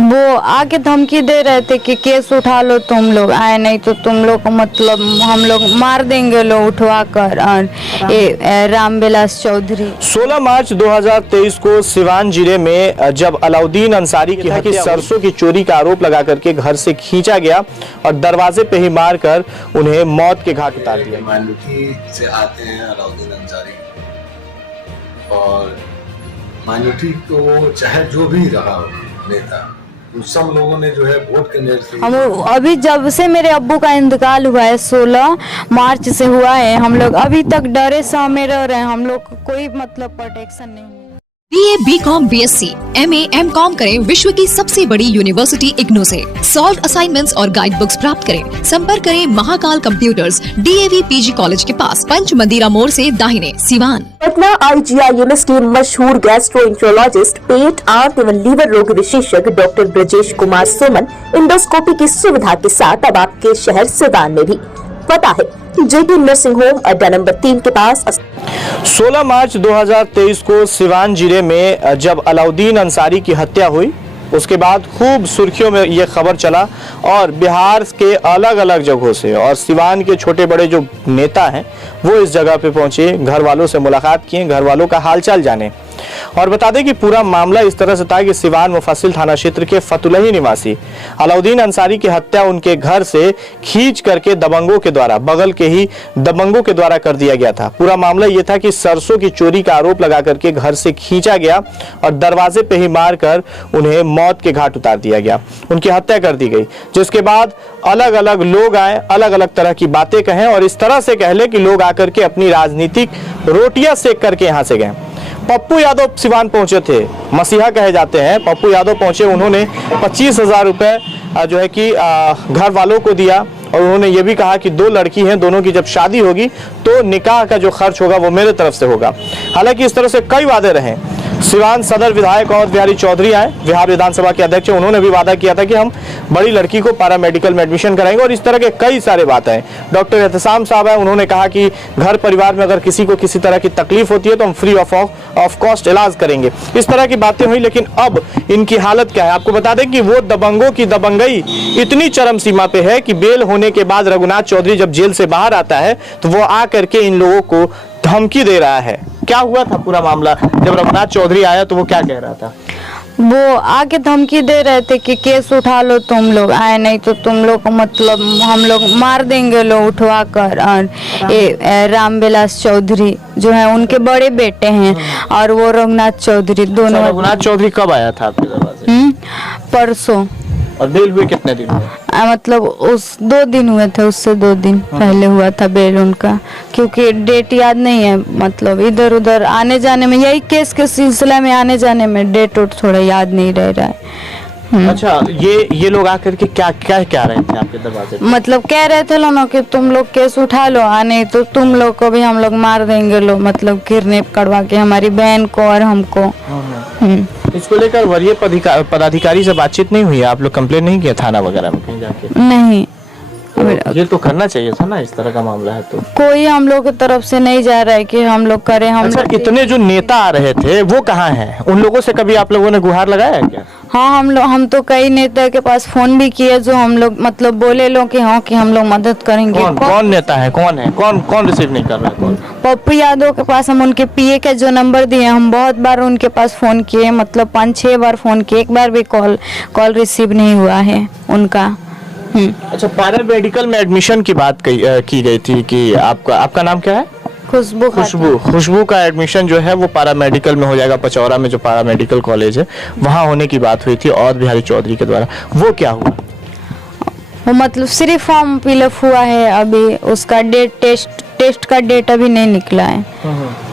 वो आके धमकी दे रहे थे कि केस उठा लो, तुम लोग आए नहीं तो तुम लोग को मतलब हम लोग मार देंगे लो उठवा कर। और ये रामविलास चौधरी 16 मार्च 2023 को सिवान जिले में जब अलाउद्दीन अंसारी की सरसों की चोरी का आरोप लगा करके घर से खींचा गया और दरवाजे पे ही मारकर उन्हें मौत के घाट उतार दिया। माइनॉरिटी से आते हैं अलाउद्दीन अंसारी, और माइनॉरिटी को चाहे जो भी रहा हो नेता, सब लोगों ने जो है वोट करने से हम अभी जब से मेरे अब्बू का इंतकाल हुआ है 16 मार्च से हुआ है, हम लोग अभी तक डरे सहमे रह रहे हैं। हम लोग को कोई मतलब प्रोटेक्शन नहीं है। BA, BCom, BSc, MA, MCom करें विश्व की सबसे बड़ी यूनिवर्सिटी इग्नू से। सॉल्व असाइनमेंट्स और गाइड बुक्स प्राप्त करें। संपर्क करें Mahakal computers, DAV PG college के पास, पंच मंदिरा मोड़ से दाहिने, सिवान। पटना IGIMS के मशहूर गैस्ट्रोएंट्रोलॉजिस्ट, पेट, आंत एवं लीवर रोग विशेषज्ञ डॉक्टर ब्रजेश कुमार सोमन इंडोस्कोपी की सुविधा के साथ अब आपके शहर सिवान में भी। पता है JT नर्सिंग होम अड्डा नंबर 3 के पास। 16 मार्च 2023 को सिवान जिले में जब अलाउद्दीन अंसारी की हत्या हुई, उसके बाद खूब सुर्खियों में ये खबर चला और बिहार के अलग अलग जगहों से और सिवान के छोटे बड़े जो नेता हैं वो इस जगह पे पहुंचे, घर वालों से मुलाकात किए, घर वालों का हालचाल जाने। और बता दें कि पूरा मामला इस तरह से था कि सिवान मुफस्सिल थाना क्षेत्र के फतुलही निवासी अलाउद्दीन अंसारी की हत्या उनके घर से खींच करके दबंगों के द्वारा, बगल के ही दबंगों के द्वारा कर दिया गया था। पूरा मामला ये था कि सरसों की चोरी का आरोप लगा करके घर से खींचा गया और दरवाजे पे ही मारकर उन्हें मौत के घाट उतार दिया गया, उनकी हत्या कर दी गई। जिसके बाद अलग अलग लोग आए, अलग अलग तरह की बातें कहें और इस तरह से कह ले कि लोग आकर के अपनी राजनीतिक रोटियां सेक करके यहाँ से गए। पप्पू यादव सिवान पहुंचे थे, मसीहा कहे जाते हैं। पप्पू यादव पहुंचे, उन्होंने 25,000 रुपए जो है कि घर वालों को दिया और उन्होंने ये भी कहा कि 2 लड़की हैं, दोनों की जब शादी होगी तो निकाह का जो खर्च होगा वो मेरे तरफ से होगा। हालांकि इस तरह से कई वादे रहे। सिवान सदर विधायक अवध बिहारी चौधरी आए, बिहार विधानसभा के अध्यक्ष, उन्होंने भी वादा किया था कि हम बड़ी लड़की को पैरा मेडिकल में एडमिशन कराएंगे और इस तरह के कई सारे बातें हैं। डॉक्टर एहतसाम साहब है, उन्होंने कहा कि घर परिवार में अगर किसी को किसी तरह की तकलीफ होती है तो हम फ्री ऑफ कॉस्ट इलाज करेंगे। इस तरह की बातें हुई, लेकिन अब इनकी हालत क्या है आपको बता दें कि वो दबंगों की दबंगई इतनी चरम सीमा पे है कि बेल होने के बाद रघुनाथ चौधरी जब जेल से बाहर आता है तो वो आकर के इन लोगों को धमकी दे रहा है। क्या हुआ था पूरा मामला, जब रघुनाथ चौधरी आया तो वो क्या कह रहा था? वो आके धमकी दे रहे थे कि केस उठा लो, तुम लोग आए नहीं तो तुम लोग को मतलब हम लोग मार देंगे लो उठवा कर। और ये रामविलास चौधरी जो है उनके बड़े बेटे हैं और वो रघुनाथ चौधरी दोनों। रघुनाथ चौधरी कब आया था आपके दरवाजे? परसों। और बेल हुए कितने दिन हुए? मतलब उस 2 दिन हुए थे, उससे 2 दिन पहले हुआ था बेल उनका, क्योंकि डेट याद नहीं है। मतलब इधर उधर आने जाने में, यही केस के सिलसिला में आने जाने में डेट उट थोड़ा याद नहीं रह रहा है। अच्छा, ये लोग आकर के क्या रहे थे आपके दरवाजे? मतलब कह रहे थे लोगों कि तुम लोग केस उठा लो, आने तो तुम लोग को भी हम लोग मार देंगे लो, मतलब किडनैप करवा के हमारी बहन को और हमको। इसको लेकर वरीय पदाधिकारी से बातचीत नहीं हुई? आप लोग कंप्लेन नहीं किया थाना वगैरह में कहीं जाके? नहीं, ये तो करना चाहिए था ना, इस तरह का मामला है तो। कोई हम लोग की तरफ से नहीं जा रहा है कि हम लोग करें। हम अच्छा, इतने जो नेता आ रहे थे वो कहाँ हैं? उन लोगों से कभी आप लोगों ने गुहार लगाया है क्या? हाँ, हम तो कई नेता के पास फोन भी किए, जो हम लोग मतलब बोले लो कि हाँ कि हम लोग मदद करेंगे। कौन नेता है, कौन रिसीव नहीं कर रहा है? पप्पू यादव के पास हम उनके PA का जो नंबर दिए, हम बहुत बार उनके पास फोन किए, मतलब 5-6 बार फोन किए, एक बार भी कॉल रिसीव नहीं हुआ है उनका। अच्छा, पैरा मेडिकल में एडमिशन की बात की गई थी कि आपका नाम क्या है? खुशबू का एडमिशन जो है वो पैरा मेडिकल में हो जाएगा। पचौरा में जो पैरा मेडिकल कॉलेज है वहाँ होने की बात हुई थी अवध बिहारी चौधरी के द्वारा, वो क्या हुआ? वो मतलब सिर्फ फॉर्म फिलअप हुआ है, अभी उसका टेस्ट का डेट अभी नहीं निकला है।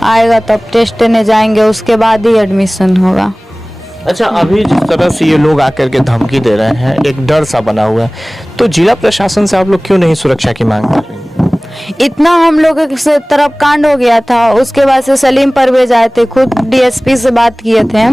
आएगा तब टेस्ट देने जाएंगे, उसके बाद ही एडमिशन होगा। अच्छा, अभी जिस तरह से ये लोग आकर के धमकी दे रहे हैं, एक डर सा बना हुआ है, तो जिला प्रशासन से आप लोग क्यों नहीं सुरक्षा की मांग कर रहे हैं? इतना हम लोग से तरफ कांड हो गया था। उसके बाद से सलीम परवेज आए थे, खुद डीएसपी से बात किए थे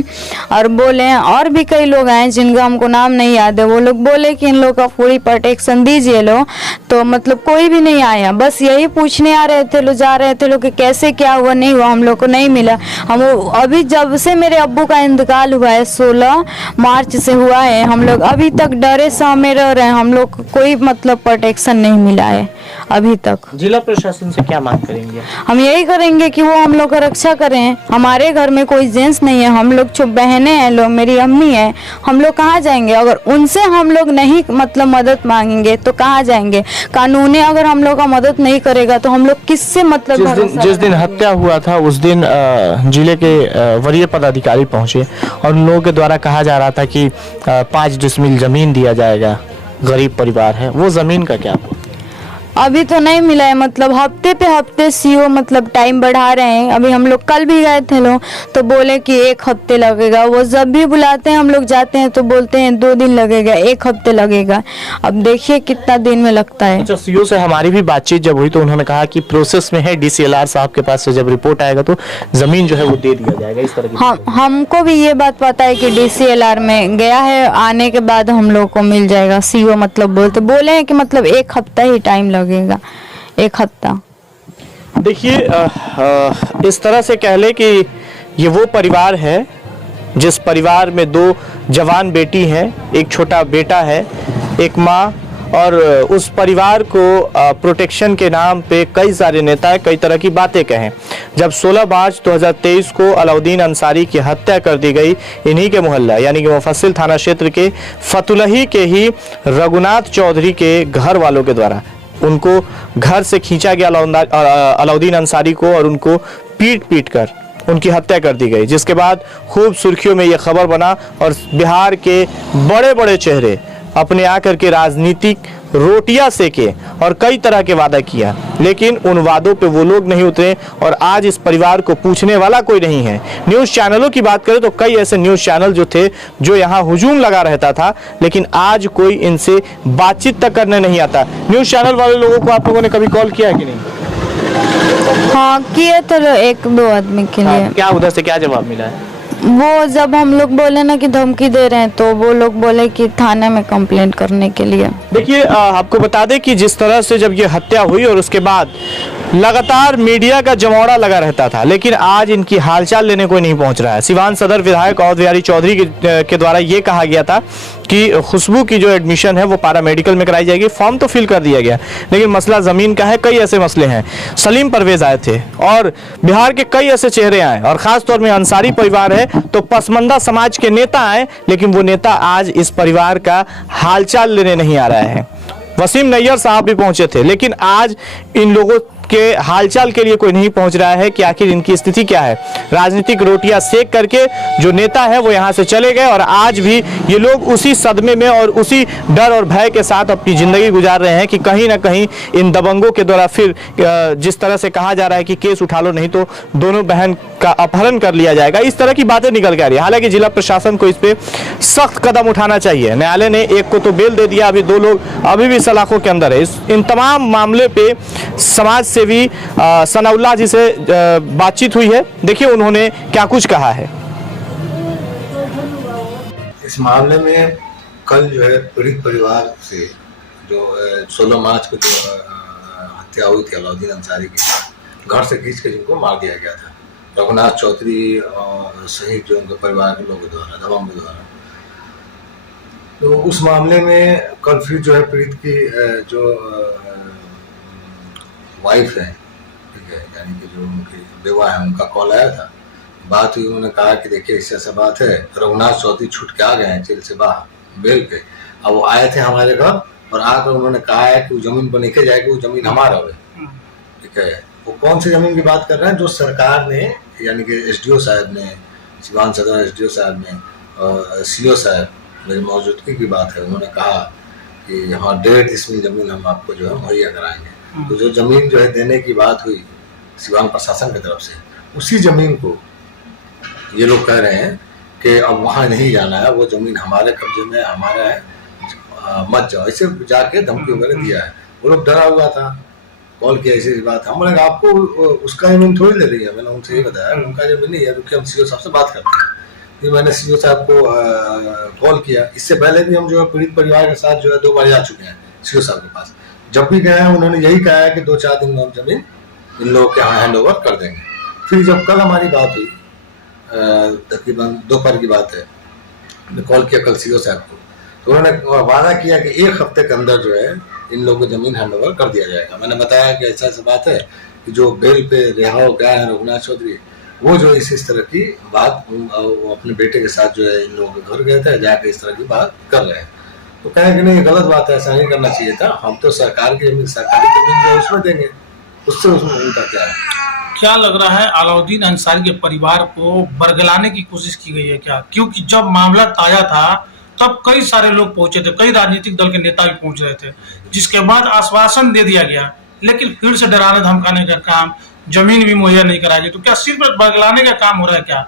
और बोले हैं और भी कई लोग आए जिनका हमको नाम नहीं याद है। वो लोग बोले कि इन लोग का पूरी प्रोटेक्शन दीजिए लो, तो मतलब कोई भी नहीं आया। बस यही पूछने आ रहे थे लोग, जा रहे थे लोग कि कैसे क्या हुआ, नहीं हुआ, हम लोग को नहीं मिला। हम अभी जब से मेरे अब्बू का इंतकाल हुआ है 16 मार्च से हुआ है, हम लोग अभी तक डरे सहमे रह रहे हैं। हम लोग को कोई मतलब प्रोटेक्शन नहीं मिला है अभी तक। जिला प्रशासन से क्या मांग करेंगे? हम यही करेंगे कि वो हम लोग का रक्षा करें। हमारे घर में कोई जेंट्स नहीं है, हम लोग जो बहनें हैं लोग, मेरी अम्मी है, हम लोग कहाँ जाएंगे? अगर उनसे हम लोग नहीं मतलब मदद मांगेंगे तो कहाँ जाएंगे? कानून अगर हम लोग का मदद नहीं करेगा तो हम लोग किससे मतलब जिस दिन हत्या हुआ था उस दिन जिले के वरीय पदाधिकारी पहुंचे और उन लोगों के द्वारा कहा जा रहा था कि 5 डिसमिल जमीन दिया जाएगा, गरीब परिवार है, वो जमीन का क्या? अभी तो नहीं मिला है। मतलब हफ्ते पे हफ्ते सीओ मतलब टाइम बढ़ा रहे हैं। अभी हम लोग कल भी गए थे लोग, तो बोले कि 1 हफ्ते लगेगा। वो जब भी बुलाते हैं हम लोग जाते हैं तो बोलते हैं 2 दिन लगेगा, 1 हफ्ते लगेगा। अब देखिए कितना दिन में लगता है। अच्छा, सीओ से हमारी भी बातचीत जब हुई तो उन्होंने कहा कि प्रोसेस में है, डीसीएलआर साहब के पास से जब रिपोर्ट आएगा तो जमीन जो है वो दे दिया जाएगा, इस तरह की। हमको भी ये बात पता है कि डीसीएलआर में गया है, आने के बाद हम लोग को मिल जाएगा। सीओ मतलब बोले हैं कि मतलब 1 हफ्ता ही टाइम लगेगा, 1 हफ्ता। देखिए, इस तरह से कह ले कि ये वो परिवार है जिस परिवार में 2 जवान बेटी हैं, एक छोटा बेटा है, एक माँ, और उस परिवार को प्रोटेक्शन के नाम पे कई सारे नेता कई तरह की बातें कहें। जब 16 मार्च 2023 को अलाउद्दीन अंसारी की हत्या कर दी गई इन्हीं के मोहल्ला यानी कि मुफस्सिल थाना क्षेत्र के फतुलही के ही रघुनाथ चौधरी के घर वालों के द्वारा उनको घर से खींचा गया अलाउद्दीन अंसारी को और उनको पीट कर उनकी हत्या कर दी गई, जिसके बाद खूब सुर्खियों में यह खबर बना और बिहार के बड़े बड़े चेहरे अपने आकर के राजनीतिक रोटियां सेके और कई तरह के वादा किया, लेकिन उन वादों पे वो लोग नहीं उतरे और आज इस परिवार को पूछने वाला कोई नहीं है। न्यूज़ चैनलों की बात करें तो कई ऐसे न्यूज़ चैनल जो थे जो यहाँ हुजूम लगा रहता था, लेकिन आज कोई इनसे बातचीत तक करने नहीं आता। न्यूज़ चैनल वाले लोगों को आप लोगों ने कभी कॉल किया है कि नहीं? हाँ किए थे 1-2 आदमी के लिए। क्या उधर से क्या जवाब मिला है? वो जब हम लोग बोले ना कि धमकी दे रहे हैं तो वो लोग बोले कि थाने में कंप्लेंट करने के लिए। देखिए, आपको बता दें कि जिस तरह से जब ये हत्या हुई और उसके बाद लगातार मीडिया का जमौड़ा लगा रहता था, लेकिन आज इनकी हालचाल लेने कोई नहीं पहुंच रहा है। सिवान सदर विधायक अवध बिहारी चौधरी के द्वारा ये कहा गया था कि खुशबू की जो एडमिशन है वो पैरामेडिकल में कराई जाएगी, फॉर्म तो फिल कर दिया गया, लेकिन मसला ज़मीन का है। कई ऐसे मसले हैं। सलीम परवेज आए थे और बिहार के कई ऐसे चेहरे आए और ख़ास तौर में अंसारी परिवार है तो पसमंदा समाज के नेता आए, लेकिन वो नेता आज इस परिवार का हालचाल लेने नहीं आ रहा है। वसीम नैयर साहब भी पहुंचे थे, लेकिन आज इन लोगों के हालचाल के लिए कोई नहीं पहुंच रहा है कि आखिर इनकी स्थिति क्या है। राजनीतिक रोटियां सेक करके जो नेता है वो यहां से चले गए और आज भी ये लोग उसी सदमे में और उसी डर और भय के साथ अपनी जिंदगी गुजार रहे हैं कि कहीं ना कहीं इन दबंगों के द्वारा फिर जिस तरह से कहा जा रहा है कि केस उठा लो नहीं तो दोनों बहन का अपहरण कर लिया जाएगा, इस तरह की बातें निकल के आ रही है। हालांकि जिला प्रशासन को इस पे सख्त कदम उठाना चाहिए। न्यायालय ने एक को तो बेल दे दिया, अभी 2 लोग अभी भी सलाखों के अंदर है। इन तमाम मामले पे समाज सेवी सनाउल्लाह जी से बातचीत हुई है। देखिए उन्होंने क्या कुछ कहा है। इस मामले में कल जो है पीड़ित परिवार से जो 16 मार्च को जो हत्या हुई थी अलाउद्दीन अंसारी की, घर से खींच के जिनको मार दिया गया था रघुनाथ चौधरी और सहित जो उनके परिवार के लोगों द्वारा, दबंगों द्वारा, तो उस मामले में कल फिर जो है पीड़ित की जो वाइफ है, ठीक है, यानी कि जो उनकी बेवा है, उनका कॉल आया था। बात हुई, उन्होंने कहा कि देखिए ऐसा बात है, रघुनाथ चौधरी छूट के आ गए हैं जेल से बाहर बेल पे। अब वो आए थे हमारे घर और आकर उन्होंने कहा है कि वो जमीन पर नहीं जाएगी, वो जमीन हमारा है, ठीक है। वो कौन सी जमीन की बात कर रहे हैं? जो सरकार ने यानी कि एसडीओ साहब ने, सिवान सदर एसडीओ साहब ने और सीओ साहब मेरी मौजूदगी की बात है, उन्होंने कहा कि हाँ 1.5 डिसमिल जमीन हम आपको जो है मुहैया कराएंगे। तो जो जमीन जो है देने की बात हुई सिवान प्रशासन की तरफ से, उसी जमीन को ये लोग कह रहे हैं कि अब वहाँ नहीं जाना है, वो जमीन हमारे कब्जे में, हमारा है, मत जाओ, ऐसे जाके धमकी वगैरह दिया है। वो लोग डरा हुआ था, कॉल किया ऐसी बात। हम बोले आपको उसका जमीन थोड़ी दे रही है, मैंने उनसे ये बताया उनका जमीन नहीं है, क्योंकि हम सीओ साहब से बात करते हैं। फिर मैंने सीओ साहब को कॉल किया। इससे पहले भी हम जो है पीड़ित परिवार के साथ जो है 2 बार जा चुके हैं सीओ साहब के पास। जब भी गए हैं उन्होंने यही कहा है कि 2-4 दिन में हम जमीन इन लोगों के यहाँ हैंड ओवर कर देंगे। फिर जब कल हमारी बात हुई, तकरीबन दोपहर की बात है, मैंने कॉल किया कल सीओ साहब को, तो उन्होंने वादा किया कि 1 हफ्ते के अंदर जो है इन लोगों को जमीन हैंड ओवर कर दिया जाएगा। मैंने बताया कि ऐसा ऐसा बात है कि जो बेल पे रिहा हो गया है रघुनाथ चौधरी, वो जो इस तरह की बात वो अपने बेटे के साथ जो है इन लोगों के घर गए थे, जाके इस तरह की बात कर रहे हैं। तो कहें कि नहीं गलत बात है, ऐसा नहीं करना चाहिए था, हम तो सरकार की जमीन सरकारी जमीन जो उसमें देंगे, उससे उसमें उनका क्या है। क्या लग रहा है अलाउद्दीन अंसारी के परिवार को बरगलाने की कोशिश की गई है क्या? क्योंकि जब मामला ताजा था तब कई सारे लोग पहुंचे थे, कई राजनीतिक दल के नेता भी पहुंच रहे थे, जिसके बाद आश्वासन दे दिया गया, लेकिन फिर से डराने धमकाने का काम, जमीन भी मुहैया नहीं कराई गई। तो क्या सिर्फ बरगलाने का काम हो रहा है क्या?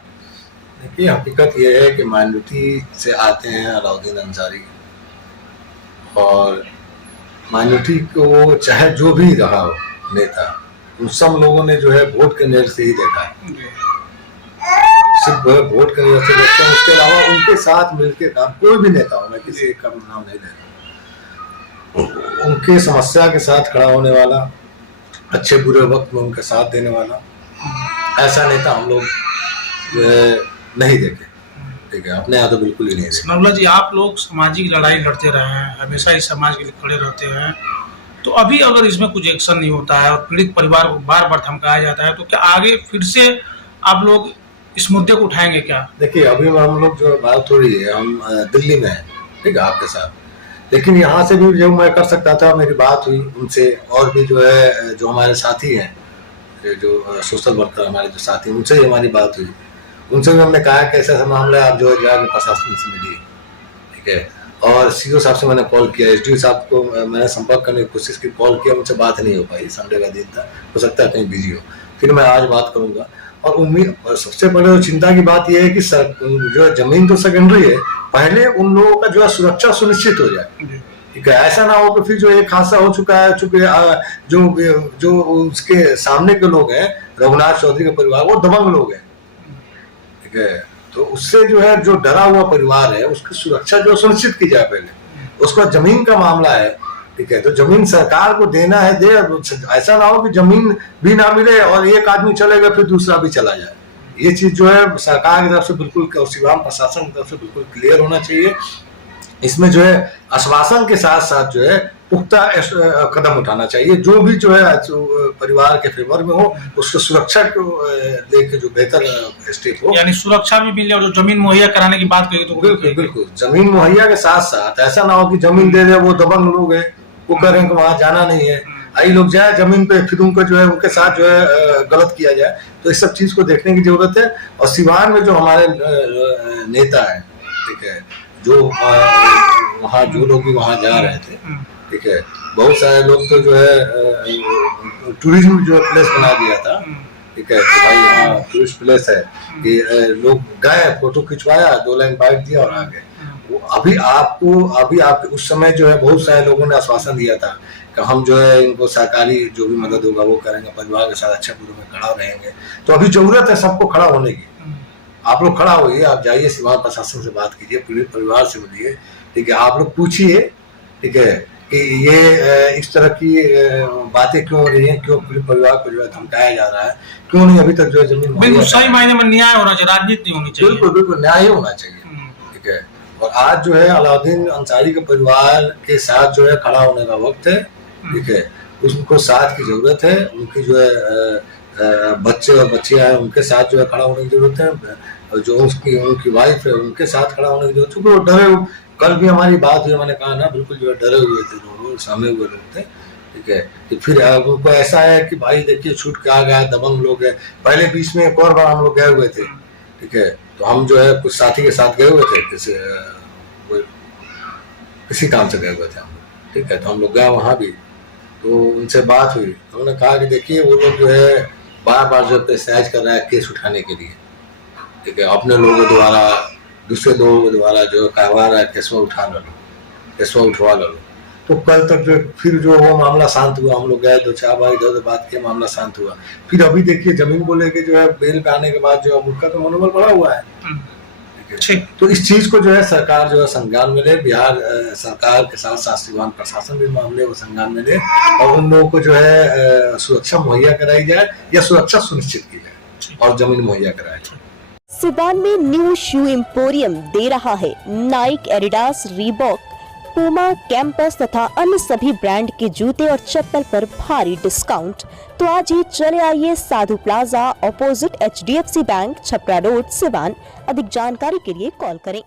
देखिए हकीकत यह है कि माइनॉरिटी से आते हैं अलाउद्दीन अंसारी, और माइनॉरिटी को चाहे जो भी रहा हो नेता, उन सब लोगों ने जो है वोट के नजर से ही देखा है, सिर्फ वोट के नजर से देखते हैं। उसके अलावा उनके साथ मिलकर काम, कोई भी नेता हो, मैं किसी एक का नाम नहीं ले रहा, उनके समस्या के साथ खड़ा होने वाला, अच्छे बुरे वक्त में उनके साथ देने वाला, ऐसा नेता हम लोग जो है नहीं देखे। ठीक है, अपने यहाँ तो बिल्कुल ही नहीं देखे। नवला जी, आप लोग सामाजिक लड़ाई लड़ते रहे हैं, हमेशा इस समाज के लिए खड़े रहते हैं, तो अभी अगर इसमें कुछ एक्शन नहीं होता है और पीड़ित परिवार को बार बार धमकाया जाता है, तो क्या आगे फिर से आप लोग इस मुद्दे को उठाएंगे क्या? देखिए अभी हम लोग जो बात हो रही है, हम दिल्ली में हैं, ठीक है, आपके साथ, लेकिन यहाँ से भी जो मैं कर सकता था, मेरी बात हुई उनसे, और भी जो है जो हमारे साथी हैं, जो सोशल वर्कर हमारे जो साथी, उनसे ही हमारी बात हुई। उनसे भी हमने कहा कि ऐसा मामला है, आप जो है जाकर प्रशासन से मिलिए, ठीक है। और सीओ साहब से मैंने कॉल किया, एसडीओ साहब को मैंने संपर्क करने की कोशिश की, कॉल किया, मुझसे बात नहीं हो पाई, संडे का दिन था, हो सकता है कहीं बिजी हो। फिर मैं आज बात करूंगा। और उम्मीद, सबसे पहले चिंता की बात यह है कि जो है जमीन तो सेकेंडरी है, पहले उन लोगों का जो है सुरक्षा सुनिश्चित हो जाए, ठीक है। ऐसा ना हो कि फिर जो एक हादसा हो चुका है, चूंकि जो उसके सामने के लोग हैं, रघुनाथ चौधरी का परिवार, वो दबंग लोग हैं, ठीक है। तो उससे जो है जो डरा हुआ परिवार है, उसकी सुरक्षा जो सुनिश्चित की जाए पहले। उसका जमीन का मामला है, ठीक है, तो जमीन सरकार को देना है, दे। ऐसा ना हो कि जमीन भी ना मिले और एक आदमी चलेगा फिर दूसरा भी चला जाए। ये चीज जो है सरकार की तरफ से बिल्कुल, और सिवान प्रशासन की तरफ से बिल्कुल क्लियर होना चाहिए। इसमें जो है आश्वासन के साथ साथ जो है पुख्ता कदम उठाना चाहिए, जो भी जो है परिवार के फेवर में हो, उसको सुरक्षा को लेके जो बेहतर स्टेप हो, यानी सुरक्षा भी मिले और जो जमीन मुहैया कराने की बात कही तो बिल्कुल बिल्कुल जमीन मुहैया के साथ साथ ऐसा ना हो कि जमीन दे दे, वो दबंग लोग है, वो कह रहे हैं कि वहां जाना नहीं है, आई लोग जाए जमीन पे, फिर उनको जो है उनके साथ जो है गलत किया जाए। तो इस सब चीज को देखने की जरूरत है। और सिवान में जो हमारे नेता है, ठीक है, जो वहाँ जो लोग भी वहाँ जा रहे थे, ठीक है, बहुत सारे लोग तो जो है टूरिज्म जो प्लेस बना दिया था, ठीक है, तो भाई यहाँ टूरिस्ट प्लेस है कि लोग गए, फोटो खिंचवाया, 2 लाइन बाइट दिया और आ गए। वो अभी आपके उस समय जो है बहुत सारे लोगों ने आश्वासन दिया था कि हम जो है इनको सरकारी जो भी मदद होगा वो करेंगे, परिवार के साथ अच्छे बुरे में खड़ा रहेंगे। तो अभी जरूरत है सबको खड़ा होने की। आप लोग खड़ा होइए, आप जाइए सिवान प्रशासन से बात कीजिए, पीड़ित परिवार से मिलिए, ठीक है, आप लोग पूछिए, ठीक है, कि ये इस तरह की बातें क्यों हो रही हैं, क्यों पीड़ित परिवार को जो है धमकाया जा रहा है, क्यों नहीं अभी तक जो है जमीन। बिल्कुल सही मायने में न्याय होना चाहिए, राजनीति नहीं होनी चाहिए। बिल्कुल बिल्कुल न्याय होना चाहिए, ठीक है। और आज जो है अलाउद्दीन अंसारी के परिवार के साथ जो है खड़ा होने का वक्त है, ठीक है, उनको साथ की जरूरत है, उनकी जो है बच्चे और बच्चियां हैं उनके साथ जो है खड़ा होने की जरूरत है, जो उनकी वाइफ है उनके साथ खड़ा होने की जरूरत है, क्योंकि वो डरे। कल भी हमारी बात हुई, मैंने कहा ना, बिल्कुल जो है डरे हुए थे लोग, सामने हुए लोग थे, ठीक है। तो फिर उनको ऐसा है कि भाई देखिए छूट के आ गया, दबंग लोग है। पहले बीच में एक और बार हम लोग गए हुए थे, ठीक है, तो हम जो है कुछ साथी के साथ गए हुए थे, किसी काम से गए हुए थे हम लोग, ठीक है, तो हम लोग गए वहाँ भी, तो उनसे बात हुई, तो उन्होंने कहा कि देखिए वो लोग जो है बार बार जो प्रेशराइज कर रहा है केस उठाने के लिए, ठीक है, अपने लोगों द्वारा, दूसरे लोगों द्वारा जो कहवा रहा है केसवा उठा लो, केसवा उठवा लो। तो कल तक फिर जो वो मामला शांत हुआ, हम लोग गए 2-4 बार इधर उधर बात किया, मामला शांत हुआ। फिर अभी देखिए जमीन को लेके जो है बेल पे आने के बाद जो है उनका तो मनोबल बढ़ा हुआ है। ठीक। तो इस चीज को जो है सरकार जो है संज्ञान में ले, बिहार सरकार के साथ साथ सिवान प्रशासन भी मामले को संज्ञान में ले और उन लोगों को जो है सुरक्षा मुहैया कराई जाए या सुरक्षा सुनिश्चित की जाए और जमीन मुहैया कराई जाए। सिवान में न्यू शू एम्पोरियम दे रहा है Naik, Adidas, Reebok, Puma, campus तथा अन्य सभी ब्रांड के जूते और चप्पल पर भारी डिस्काउंट। तो आज ही चले आइए Sadhu plaza opposite HDFC bank, Chhapra road, Siwan. अधिक जानकारी के लिए कॉल करें।